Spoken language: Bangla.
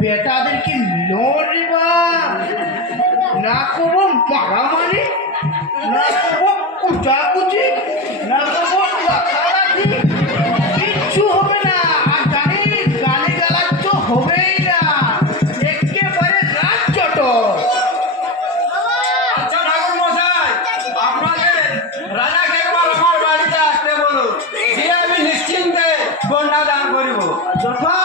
বেটাদেরকে মিলন না করবো মারামারি, না করবো কুচাকুচি, না করবো কিচ্ছু হবে না। আর জানি গালি গালাজ তো হবেই না, একেবারে রাত চট। আচ্ছা ঠাকুর মশাই, আপনাদের রাজাকে একবার আমার বাড়িতে আসতে বলুন, দিয়ে আমি নিশ্চিন্তে গন্ডা দান করিব। যথা